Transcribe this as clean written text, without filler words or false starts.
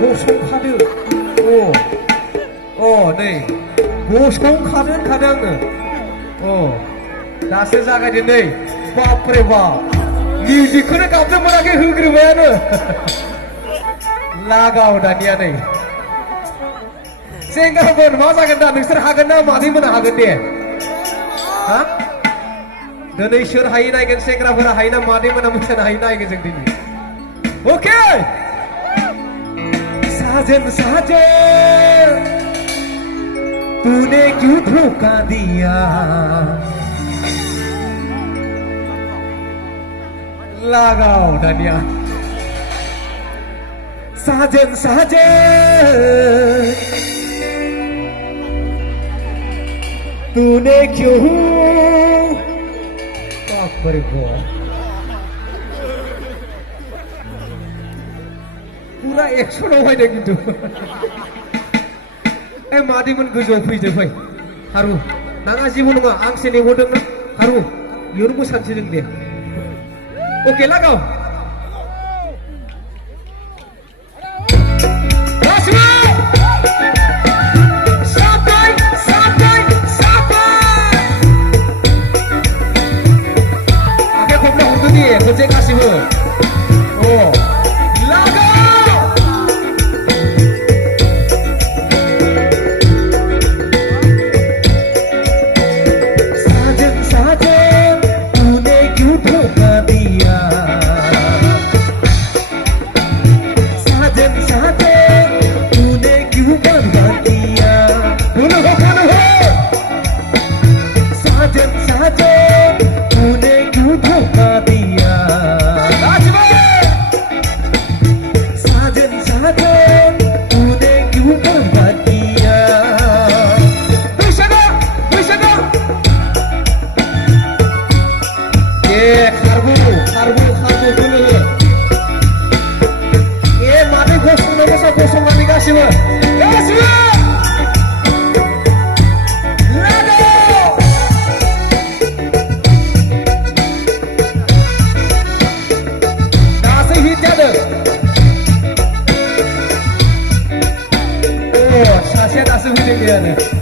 गसंखादो नै गसंखादो होनखादों आङो दासो जागायदो नै बापरे बाप मिउजिकखौनो गाबनो मोनाखै होग्रोबायानो लागाव दानिया नै सेंग्राफोर मा जागोन दा नोंसोर हागोन ना मादैमोना हागोन दे हा दिनै सोर हायो नायगोन सेंग्राफोरा हायो ना मादैमोना मोसानो हायो नायगोन जों दिनै ओके साजन साजन तूने क्यों धोखा दिया लगाओ दानिया साजन साजन तूने क्यों बापरे पूरा एक्शन होबायदों किन्तु ए मादैमोन गोजौआव फैदो फै हारु नाङा जेबो नङा आंसो लेंहरदोंना हारु इयावनो मोसानोसै जों दे ओके लागाव खनसे गासिबो साजन साजन तूने क्यों धोखा दिया साजन साजन तूने क्यों बर्बाद किया बोलो हो साजन साजन तूने क्यों धोखा दिया साजन साजन तूने क्यों बर्बाद किया खारबो बोलो मादै गसंना मोसा गसंनानै गासिबो दासो हिट जादों सासेया दासो फैदों बेयानो